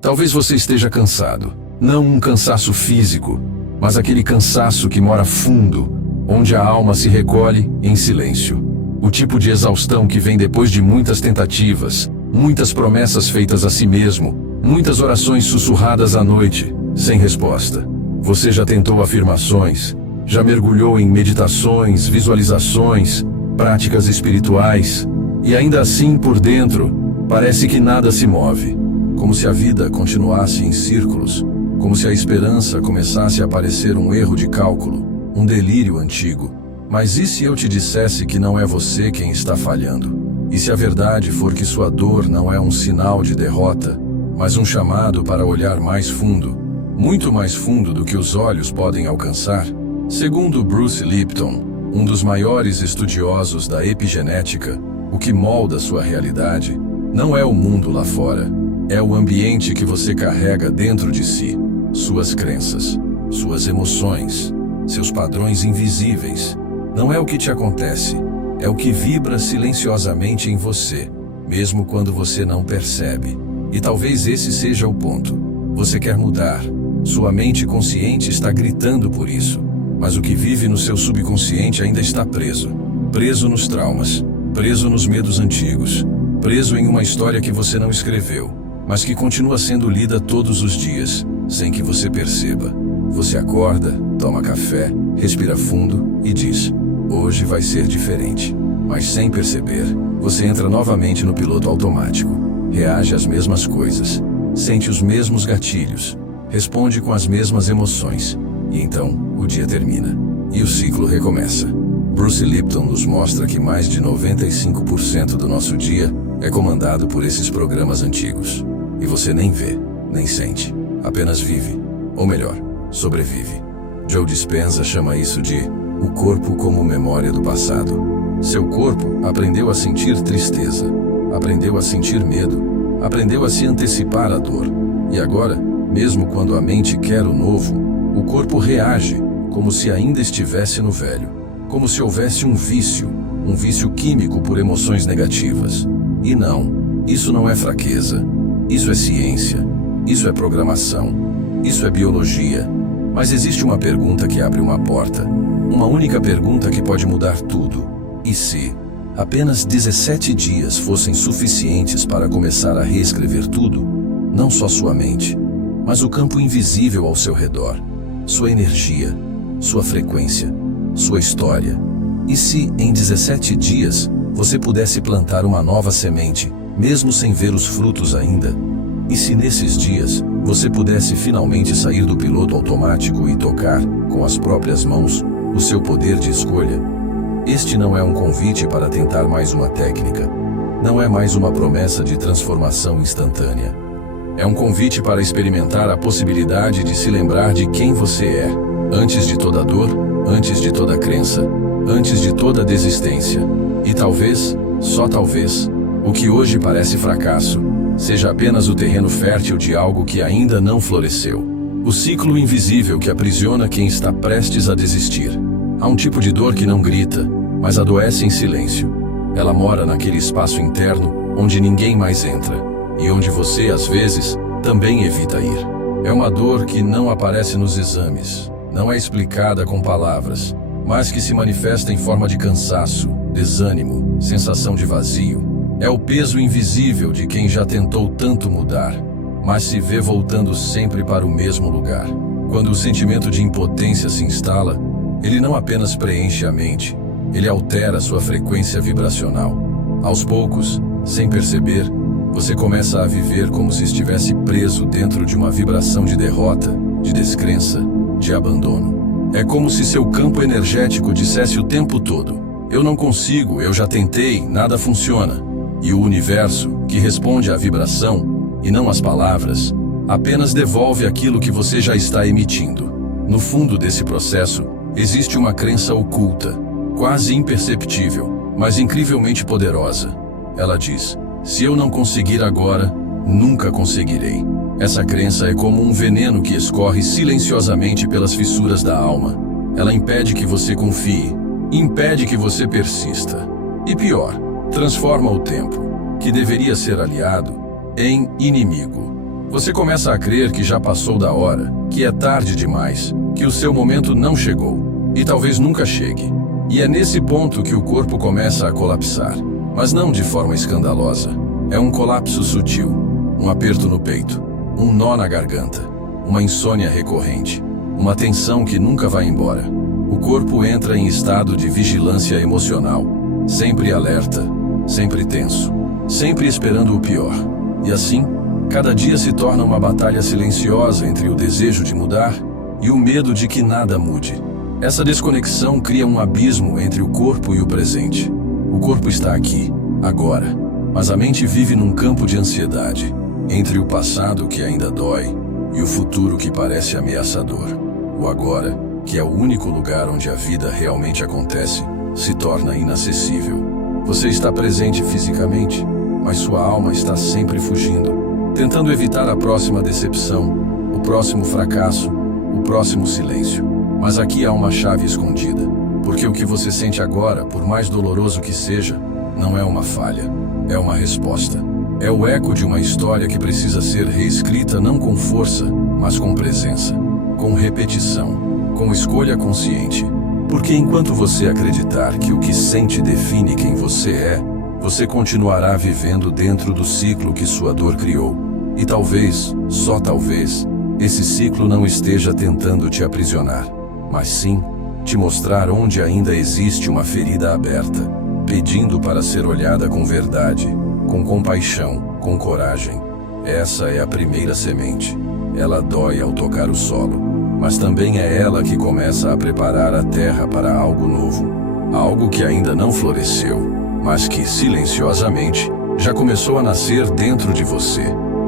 Talvez você esteja cansado. Não um cansaço físico, mas aquele cansaço que mora fundo, onde a alma se recolhe em silêncio. O tipo de exaustão que vem depois de muitas tentativas, muitas promessas feitas a si mesmo, muitas orações sussurradas à noite, sem resposta. Você já tentou afirmações, já mergulhou em meditações, visualizações, práticas espirituais, e ainda assim, por dentro, parece que nada se move, como se a vida continuasse em círculos, como se a esperança começasse a parecer um erro de cálculo, um delírio antigo. Mas e se eu te dissesse que não é você quem está falhando? E se a verdade for que sua dor não é um sinal de derrota, mas um chamado para olhar mais fundo, muito mais fundo do que os olhos podem alcançar? Segundo Bruce Lipton, um dos maiores estudiosos da epigenética, o que molda sua realidade não é o mundo lá fora, é o ambiente que você carrega dentro de si, suas crenças, suas emoções, seus padrões invisíveis. Não é o que te acontece, é o que vibra silenciosamente em você, mesmo quando você não percebe. E talvez esse seja o ponto. Você quer mudar, sua mente consciente está gritando por isso, mas o que vive no seu subconsciente ainda está preso. Preso nos traumas, preso nos medos antigos, preso em uma história que você não escreveu, mas que continua sendo lida todos os dias, sem que você perceba. Você acorda, toma café, respira fundo e diz: hoje vai ser diferente. Mas sem perceber, você entra novamente no piloto automático, reage às mesmas coisas, sente os mesmos gatilhos, responde com as mesmas emoções, e então o dia termina, e o ciclo recomeça. Bruce Lipton nos mostra que mais de 95% do nosso dia é comandado por esses programas antigos, e você nem vê, nem sente, apenas vive, ou melhor, sobrevive. Joe Dispenza chama isso de o corpo como memória do passado. Seu corpo aprendeu a sentir tristeza, aprendeu a sentir medo, aprendeu a se antecipar à dor. E agora, mesmo quando a mente quer o novo, o corpo reage como se ainda estivesse no velho, como se houvesse um vício químico por emoções negativas. E não, isso não é fraqueza, isso é ciência, isso é programação, isso é biologia. Mas existe uma pergunta que abre uma porta, uma única pergunta que pode mudar tudo. E se apenas 17 dias fossem suficientes para começar a reescrever tudo? Não só sua mente, mas o campo invisível ao seu redor, sua energia, sua frequência, sua história. E se em 17 dias você pudesse plantar uma nova semente, mesmo sem ver os frutos ainda? E se nesses dias você pudesse finalmente sair do piloto automático e tocar, com as próprias mãos, o seu poder de escolha? Este não é um convite para tentar mais uma técnica. Não é mais uma promessa de transformação instantânea. É um convite para experimentar a possibilidade de se lembrar de quem você é, antes de toda dor, antes de toda crença, antes de toda desistência. E talvez, só talvez, o que hoje parece fracasso, seja apenas o terreno fértil de algo que ainda não floresceu. O ciclo invisível que aprisiona quem está prestes a desistir. Há um tipo de dor que não grita, mas adoece em silêncio. Ela mora naquele espaço interno onde ninguém mais entra, e onde você, às vezes, também evita ir. É uma dor que não aparece nos exames, não é explicada com palavras, mas que se manifesta em forma de cansaço, desânimo, sensação de vazio. É o peso invisível de quem já tentou tanto mudar, mas se vê voltando sempre para o mesmo lugar. Quando o sentimento de impotência se instala, ele não apenas preenche a mente, ele altera sua frequência vibracional. Aos poucos, sem perceber, você começa a viver como se estivesse preso dentro de uma vibração de derrota, de descrença, de abandono. É como se seu campo energético dissesse o tempo todo: eu não consigo, eu já tentei, nada funciona. E o universo, que responde à vibração, e não às palavras, apenas devolve aquilo que você já está emitindo. No fundo desse processo, existe uma crença oculta, quase imperceptível, mas incrivelmente poderosa. Ela diz: se eu não conseguir agora, nunca conseguirei. Essa crença é como um veneno que escorre silenciosamente pelas fissuras da alma. Ela impede que você confie, impede que você persista. E pior, transforma o tempo, que deveria ser aliado, em inimigo. Você começa a crer que já passou da hora, que é tarde demais, que o seu momento não chegou, e talvez nunca chegue. E é nesse ponto que o corpo começa a colapsar, mas não de forma escandalosa. É um colapso sutil, um aperto no peito, um nó na garganta, uma insônia recorrente, uma tensão que nunca vai embora. O corpo entra em estado de vigilância emocional, sempre alerta, sempre tenso, sempre esperando o pior. E assim, cada dia se torna uma batalha silenciosa entre o desejo de mudar e o medo de que nada mude. Essa desconexão cria um abismo entre o corpo e o presente. O corpo está aqui, agora, mas a mente vive num campo de ansiedade, entre o passado que ainda dói e o futuro que parece ameaçador. O agora, que é o único lugar onde a vida realmente acontece, se torna inacessível. Você está presente fisicamente, mas sua alma está sempre fugindo, tentando evitar a próxima decepção, o próximo fracasso, o próximo silêncio. Mas aqui há uma chave escondida, porque o que você sente agora, por mais doloroso que seja, não é uma falha, é uma resposta. É o eco de uma história que precisa ser reescrita não com força, mas com presença, com repetição, com escolha consciente. Porque enquanto você acreditar que o que sente define quem você é, você continuará vivendo dentro do ciclo que sua dor criou. E talvez, só talvez, esse ciclo não esteja tentando te aprisionar, mas sim te mostrar onde ainda existe uma ferida aberta, pedindo para ser olhada com verdade, com compaixão, com coragem. Essa é a primeira semente. Ela dói ao tocar o solo, mas também é ela que começa a preparar a terra para algo novo, algo que ainda não floresceu, mas que, silenciosamente, já começou a nascer dentro de você.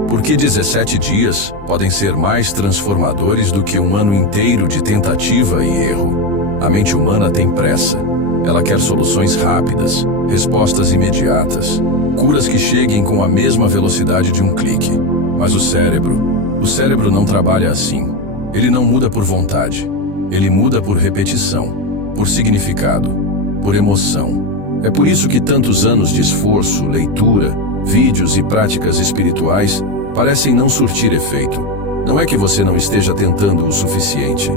Porque 17 dias podem ser mais transformadores do que um ano inteiro de tentativa e erro. A mente humana tem pressa. Ela quer soluções rápidas, respostas imediatas, curas que cheguem com a mesma velocidade de um clique. Mas o cérebro não trabalha assim. Ele não muda por vontade. Ele muda por repetição, por significado, por emoção. É por isso que tantos anos de esforço, leitura, vídeos e práticas espirituais parecem não surtir efeito. Não é que você não esteja tentando o suficiente.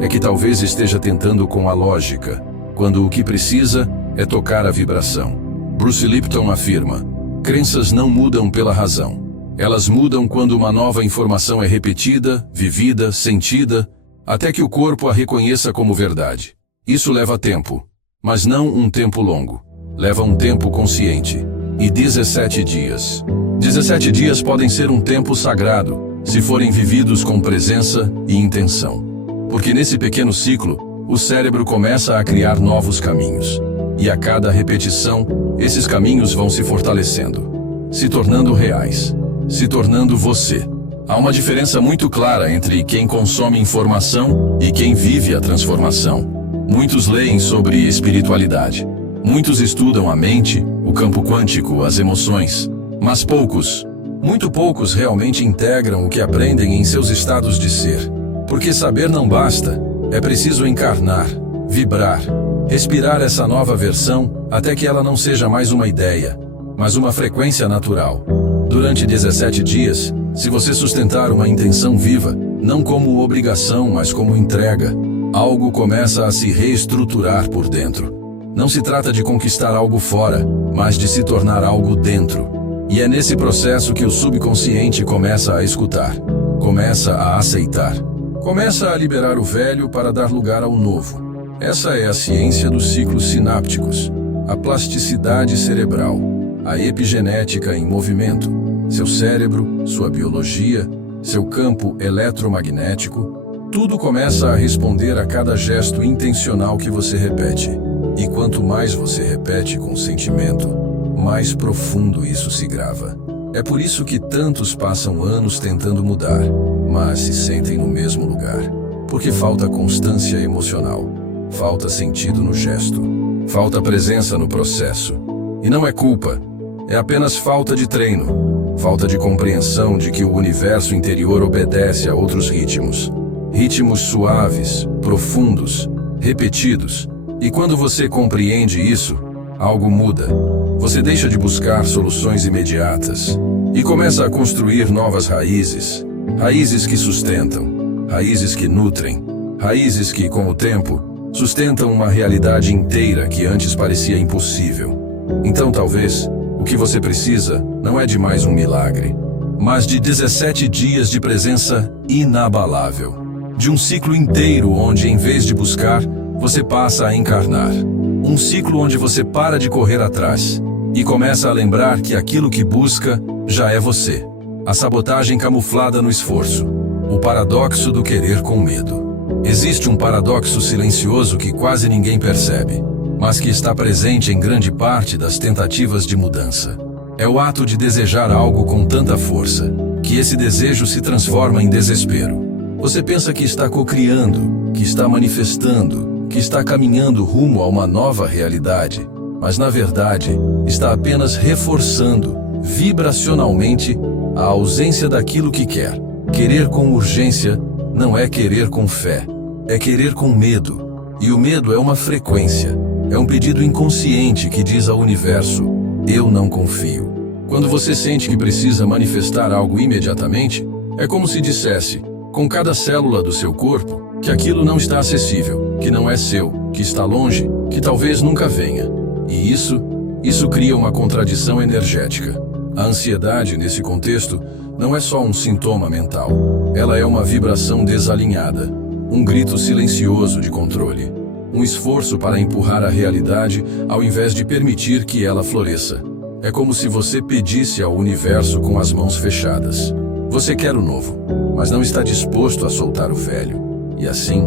É que talvez esteja tentando com a lógica, quando o que precisa é tocar a vibração. Bruce Lipton afirma: crenças não mudam pela razão. Elas mudam quando uma nova informação é repetida, vivida, sentida, até que o corpo a reconheça como verdade. Isso leva tempo, mas não um tempo longo. Leva um tempo consciente. E 17 dias. 17 dias podem ser um tempo sagrado, se forem vividos com presença e intenção. Porque nesse pequeno ciclo, o cérebro começa a criar novos caminhos. E a cada repetição, esses caminhos vão se fortalecendo, se tornando reais, se tornando você. Há uma diferença muito clara entre quem consome informação e quem vive a transformação. Muitos leem sobre espiritualidade. Muitos estudam a mente, o campo quântico, as emoções. Mas poucos, muito poucos realmente integram o que aprendem em seus estados de ser. Porque saber não basta, é preciso encarnar, vibrar, respirar essa nova versão até que ela não seja mais uma ideia, mas uma frequência natural. Durante 17 dias, se você sustentar uma intenção viva, não como obrigação, mas como entrega, algo começa a se reestruturar por dentro. Não se trata de conquistar algo fora, mas de se tornar algo dentro. E é nesse processo que o subconsciente começa a escutar, começa a aceitar, começa a liberar o velho para dar lugar ao novo. Essa é a ciência dos ciclos sinápticos, a plasticidade cerebral, a epigenética em movimento, seu cérebro, sua biologia, seu campo eletromagnético, tudo começa a responder a cada gesto intencional que você repete. E quanto mais você repete com sentimento, mais profundo isso se grava. É por isso que tantos passam anos tentando mudar, mas se sentem no mesmo lugar. Porque falta constância emocional, falta sentido no gesto, falta presença no processo. E não é culpa, é apenas falta de treino, falta de compreensão de que o universo interior obedece a outros ritmos. Ritmos suaves, profundos, repetidos. E quando você compreende isso, algo muda. Você deixa de buscar soluções imediatas e começa a construir novas raízes, raízes que sustentam, raízes que nutrem, raízes que, com o tempo, sustentam uma realidade inteira que antes parecia impossível. Então, talvez, o que você precisa não é de mais um milagre, mas de 17 dias de presença inabalável, de um ciclo inteiro onde, em vez de buscar, você passa a encarnar. Um ciclo onde você para de correr atrás e começa a lembrar que aquilo que busca já é você. A sabotagem camuflada no esforço. O paradoxo do querer com medo. Existe um paradoxo silencioso que quase ninguém percebe, mas que está presente em grande parte das tentativas de mudança. É o ato de desejar algo com tanta força, que esse desejo se transforma em desespero. Você pensa que está cocriando, que está manifestando, que está caminhando rumo a uma nova realidade, mas na verdade está apenas reforçando, vibracionalmente, a ausência daquilo que quer. Querer com urgência não é querer com fé, é querer com medo. E o medo é uma frequência, é um pedido inconsciente que diz ao universo: eu não confio. Quando você sente que precisa manifestar algo imediatamente, é como se dissesse, com cada célula do seu corpo, que aquilo não está acessível, que não é seu, que está longe, que talvez nunca venha. E isso cria uma contradição energética. A ansiedade, nesse contexto, não é só um sintoma mental. Ela é uma vibração desalinhada, um grito silencioso de controle, um esforço para empurrar a realidade ao invés de permitir que ela floresça. É como se você pedisse ao universo com as mãos fechadas. Você quer o novo, mas não está disposto a soltar o velho. E assim,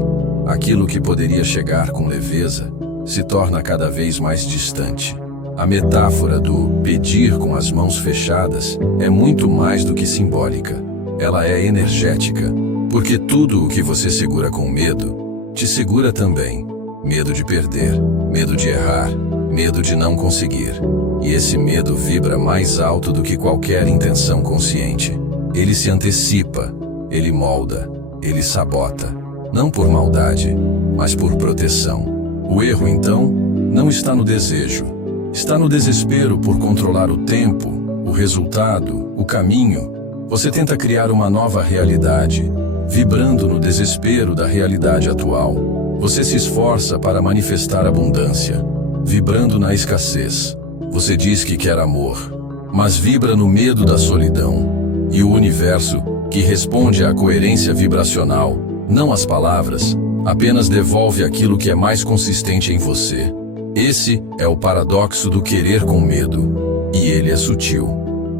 aquilo que poderia chegar com leveza se torna cada vez mais distante. A metáfora do pedir com as mãos fechadas é muito mais do que simbólica. Ela é energética, porque tudo o que você segura com medo, te segura também. Medo de perder, medo de errar, medo de não conseguir. E esse medo vibra mais alto do que qualquer intenção consciente. Ele se antecipa, ele molda, ele sabota. Não por maldade, mas por proteção. O erro, então, não está no desejo. Está no desespero por controlar o tempo, o resultado, o caminho. Você tenta criar uma nova realidade, vibrando no desespero da realidade atual. Você se esforça para manifestar abundância, vibrando na escassez. Você diz que quer amor, mas vibra no medo da solidão. E o universo, que responde à coerência vibracional, não às palavras, apenas devolve aquilo que é mais consistente em você. Esse é o paradoxo do querer com medo, e ele é sutil.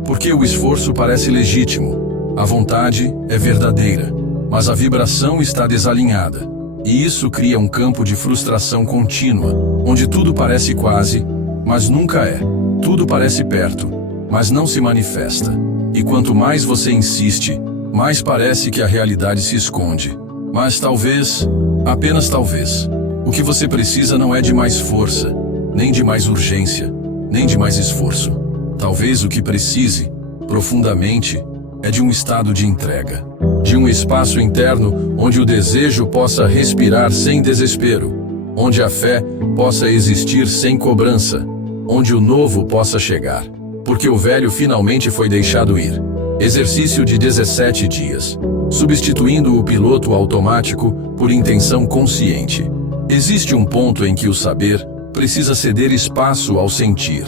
Porque o esforço parece legítimo, a vontade é verdadeira, mas a vibração está desalinhada. E isso cria um campo de frustração contínua, onde tudo parece quase, mas nunca é. Tudo parece perto, mas não se manifesta. E quanto mais você insiste, mais parece que a realidade se esconde. Mas talvez, apenas talvez, o que você precisa não é de mais força, nem de mais urgência, nem de mais esforço. Talvez o que precise, profundamente, é de um estado de entrega, de um espaço interno onde o desejo possa respirar sem desespero, onde a fé possa existir sem cobrança, onde o novo possa chegar, porque o velho finalmente foi deixado ir. Exercício de 17 dias, substituindo o piloto automático por intenção consciente. Existe um ponto em que o saber precisa ceder espaço ao sentir.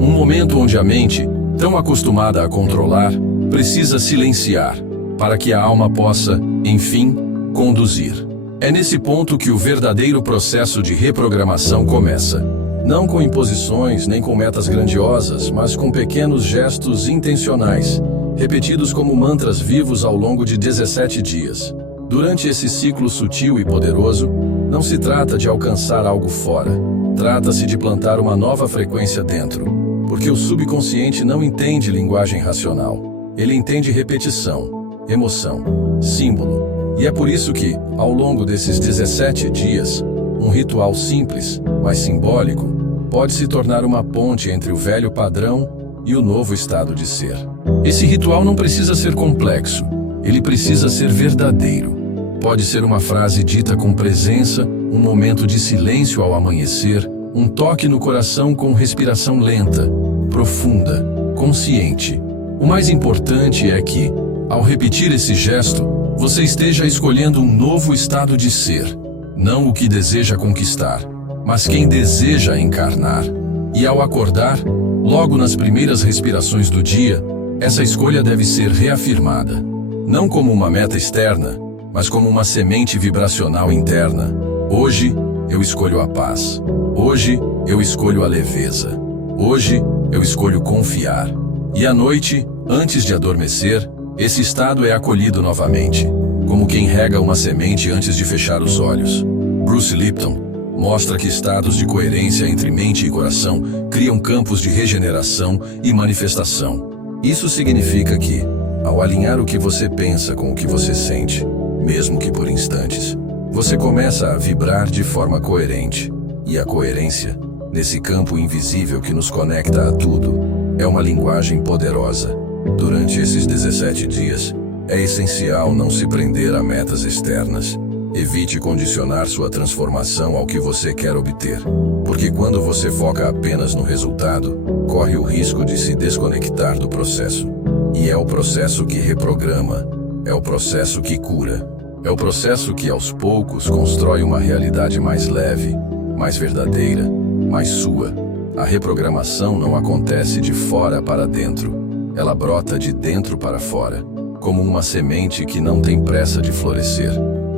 Um momento onde a mente, tão acostumada a controlar, precisa silenciar, para que a alma possa, enfim, conduzir. É nesse ponto que o verdadeiro processo de reprogramação começa. Não com imposições, nem com metas grandiosas, mas com pequenos gestos intencionais, repetidos como mantras vivos ao longo de 17 dias. Durante esse ciclo sutil e poderoso, não se trata de alcançar algo fora. Trata-se de plantar uma nova frequência dentro, porque o subconsciente não entende linguagem racional. Ele entende repetição, emoção, símbolo. E é por isso que, ao longo desses 17 dias, um ritual simples, mas simbólico, pode se tornar uma ponte entre o velho padrão e o novo estado de ser. Esse ritual não precisa ser complexo, ele precisa ser verdadeiro. Pode ser uma frase dita com presença, um momento de silêncio ao amanhecer, um toque no coração com respiração lenta, profunda, consciente. O mais importante é que, ao repetir esse gesto, você esteja escolhendo um novo estado de ser, não o que deseja conquistar, mas quem deseja encarnar. E ao acordar, logo nas primeiras respirações do dia, essa escolha deve ser reafirmada, não como uma meta externa, mas como uma semente vibracional interna. Hoje, eu escolho a paz. Hoje, eu escolho a leveza. Hoje, eu escolho confiar. E à noite, antes de adormecer, esse estado é acolhido novamente, como quem rega uma semente antes de fechar os olhos. Bruce Lipton mostra que estados de coerência entre mente e coração criam campos de regeneração e manifestação. Isso significa que, ao alinhar o que você pensa com o que você sente, mesmo que por instantes, você começa a vibrar de forma coerente. E a coerência, nesse campo invisível que nos conecta a tudo, é uma linguagem poderosa. Durante esses 17 dias, é essencial não se prender a metas externas. Evite condicionar sua transformação ao que você quer obter, porque quando você foca apenas no resultado, corre o risco de se desconectar do processo. E é o processo que reprograma, é o processo que cura, é o processo que aos poucos constrói uma realidade mais leve, mais verdadeira, mais sua. A reprogramação não acontece de fora para dentro, ela brota de dentro para fora, como uma semente que não tem pressa de florescer.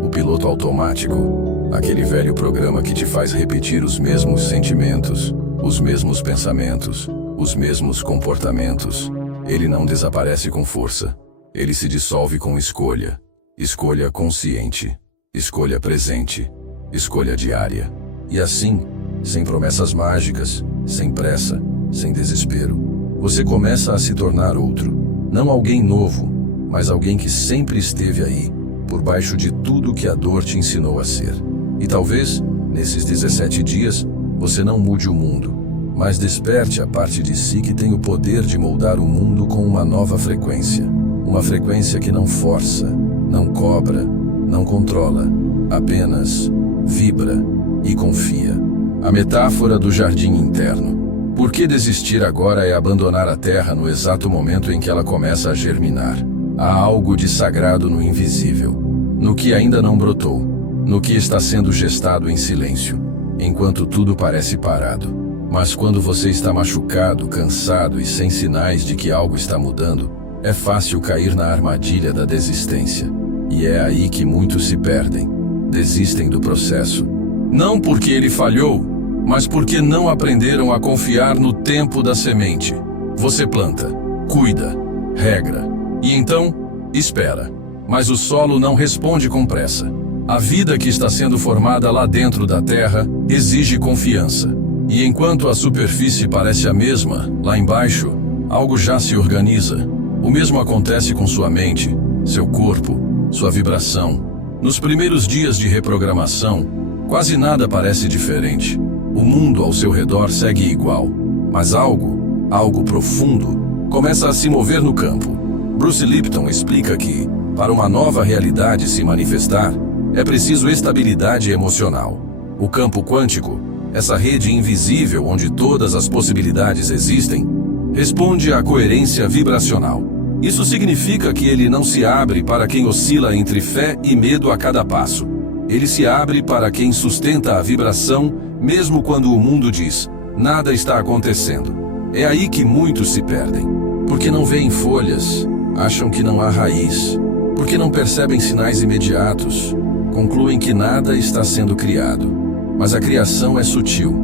O piloto automático, aquele velho programa que te faz repetir os mesmos sentimentos, os mesmos pensamentos, os mesmos comportamentos, ele não desaparece com força. Ele se dissolve com escolha. Escolha consciente, escolha presente, escolha diária. E assim, sem promessas mágicas, sem pressa, sem desespero, você começa a se tornar outro. Não alguém novo, mas alguém que sempre esteve aí, por baixo de tudo que a dor te ensinou a ser. E talvez, nesses 17 dias, você não mude o mundo, mas desperte a parte de si que tem o poder de moldar o mundo com uma nova frequência. Uma frequência que não força, não cobra, não controla, apenas vibra e confia. A metáfora do jardim interno. Por que desistir agora é abandonar a terra no exato momento em que ela começa a germinar? Há algo de sagrado no invisível, no que ainda não brotou, no que está sendo gestado em silêncio, enquanto tudo parece parado. Mas quando você está machucado, cansado e sem sinais de que algo está mudando, é fácil cair na armadilha da desistência. E é aí que muitos se perdem, desistem do processo. Não porque ele falhou, mas porque não aprenderam a confiar no tempo da semente. Você planta, cuida, regra. E então, espera. Mas o solo não responde com pressa. A vida que está sendo formada lá dentro da terra exige confiança. E enquanto a superfície parece a mesma, lá embaixo, algo já se organiza. O mesmo acontece com sua mente, seu corpo, sua vibração. Nos primeiros dias de reprogramação, quase nada parece diferente. O mundo ao seu redor segue igual. Mas algo profundo, começa a se mover no campo. Bruce Lipton explica que, para uma nova realidade se manifestar, é preciso estabilidade emocional. O campo quântico, essa rede invisível onde todas as possibilidades existem, responde à coerência vibracional. Isso significa que ele não se abre para quem oscila entre fé e medo a cada passo. Ele se abre para quem sustenta a vibração, mesmo quando o mundo diz, nada está acontecendo. É aí que muitos se perdem, porque não veem folhas, acham que não há raiz, porque não percebem sinais imediatos, concluem que nada está sendo criado. Mas a criação é sutil,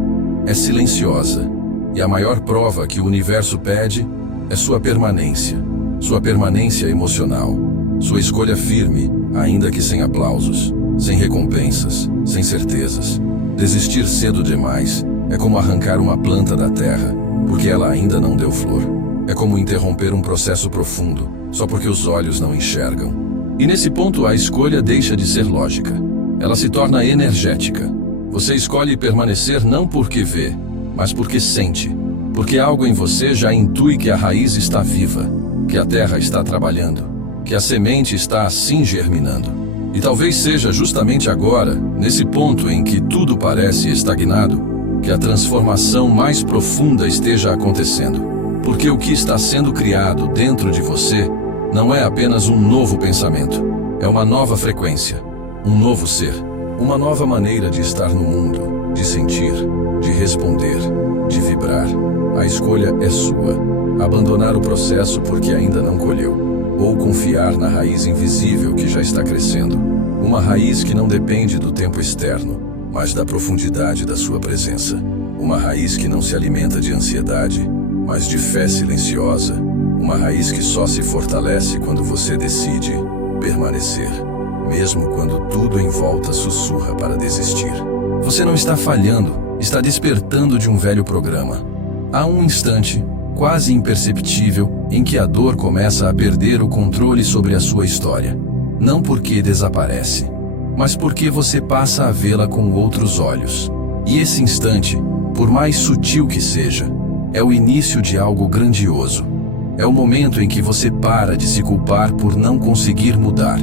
é silenciosa, e a maior prova que o universo pede é sua permanência emocional, sua escolha firme, ainda que sem aplausos, sem recompensas, sem certezas. Desistir cedo demais é como arrancar uma planta da terra, porque ela ainda não deu flor. É como interromper um processo profundo, só porque os olhos não enxergam. E nesse ponto a escolha deixa de ser lógica. Ela se torna energética. Você escolhe permanecer não porque vê, mas porque sente. Porque algo em você já intui que a raiz está viva, que a terra está trabalhando, que a semente está assim germinando. E talvez seja justamente agora, nesse ponto em que tudo parece estagnado, que a transformação mais profunda esteja acontecendo. Porque o que está sendo criado dentro de você não é apenas um novo pensamento, é uma nova frequência, um novo ser, uma nova maneira de estar no mundo, de sentir, de responder, de vibrar. A escolha é sua. Abandonar o processo porque ainda não colheu, ou confiar na raiz invisível que já está crescendo. Uma raiz que não depende do tempo externo, mas da profundidade da sua presença. Uma raiz que não se alimenta de ansiedade, mas de fé silenciosa. Uma raiz que só se fortalece quando você decide permanecer, mesmo quando tudo em volta sussurra para desistir. Você não está falhando, está despertando de um velho programa. Há um instante, quase imperceptível, em que a dor começa a perder o controle sobre a sua história. Não porque desaparece, mas porque você passa a vê-la com outros olhos. E esse instante, por mais sutil que seja, é o início de algo grandioso. É o momento em que você para de se culpar por não conseguir mudar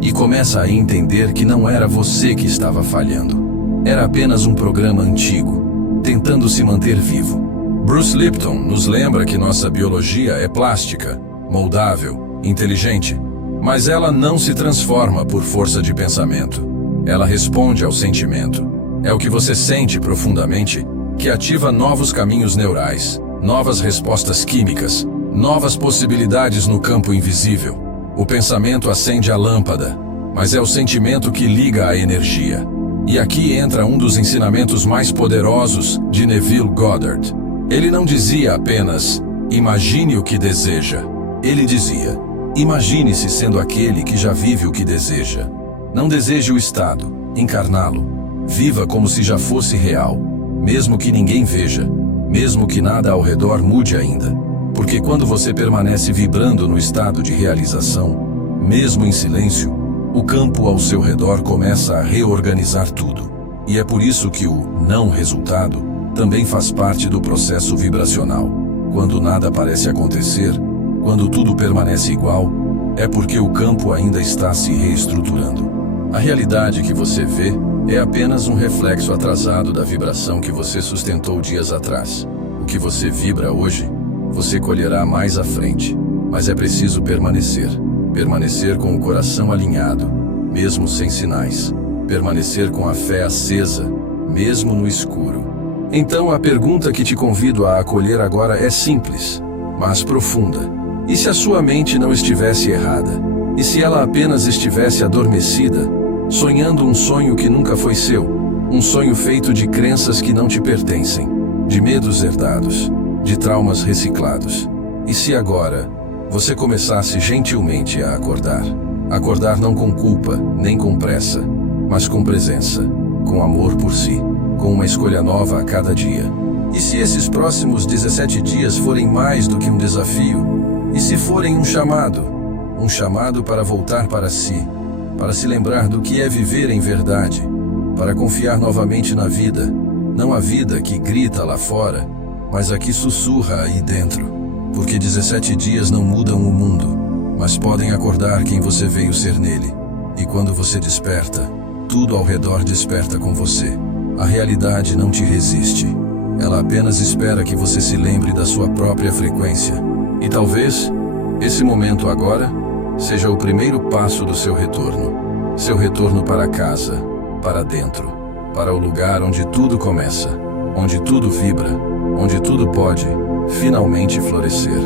e começa a entender que não era você que estava falhando. Era apenas um programa antigo, tentando se manter vivo. Bruce Lipton nos lembra que nossa biologia é plástica, moldável, inteligente, mas ela não se transforma por força de pensamento. Ela responde ao sentimento. É o que você sente profundamente que ativa novos caminhos neurais, novas respostas químicas, novas possibilidades no campo invisível. O pensamento acende a lâmpada, mas é o sentimento que liga a energia. E aqui entra um dos ensinamentos mais poderosos de Neville Goddard. Ele não dizia apenas, imagine o que deseja. Ele dizia, imagine-se sendo aquele que já vive o que deseja. Não deseje o estado, encarná-lo. Viva como se já fosse real, mesmo que ninguém veja, mesmo que nada ao redor mude ainda. Porque quando você permanece vibrando no estado de realização, mesmo em silêncio, o campo ao seu redor começa a reorganizar tudo. E é por isso que o não resultado também faz parte do processo vibracional. Quando nada parece acontecer, quando tudo permanece igual, é porque o campo ainda está se reestruturando. A realidade que você vê é apenas um reflexo atrasado da vibração que você sustentou dias atrás. O que você vibra hoje, você colherá mais à frente. Mas é preciso permanecer. Permanecer com o coração alinhado, mesmo sem sinais. Permanecer com a fé acesa, mesmo no escuro. Então a pergunta que te convido a acolher agora é simples, mas profunda. E se a sua mente não estivesse errada? E se ela apenas estivesse adormecida, sonhando um sonho que nunca foi seu? Um sonho feito de crenças que não te pertencem, de medos herdados, de traumas reciclados. E se agora você começasse gentilmente a acordar? Acordar não com culpa, nem com pressa, mas com presença, com amor por si, com uma escolha nova a cada dia. E se esses próximos 17 dias forem mais do que um desafio? E se forem um chamado para voltar para si, para se lembrar do que é viver em verdade, para confiar novamente na vida, não a vida que grita lá fora, mas a que sussurra aí dentro. Porque 17 dias não mudam o mundo, mas podem acordar quem você veio ser nele. E quando você desperta, tudo ao redor desperta com você. A realidade não te resiste. Ela apenas espera que você se lembre da sua própria frequência. E talvez, esse momento agora, seja o primeiro passo do seu retorno. Seu retorno para casa, para dentro, para o lugar onde tudo começa, onde tudo vibra, onde tudo pode finalmente florescer.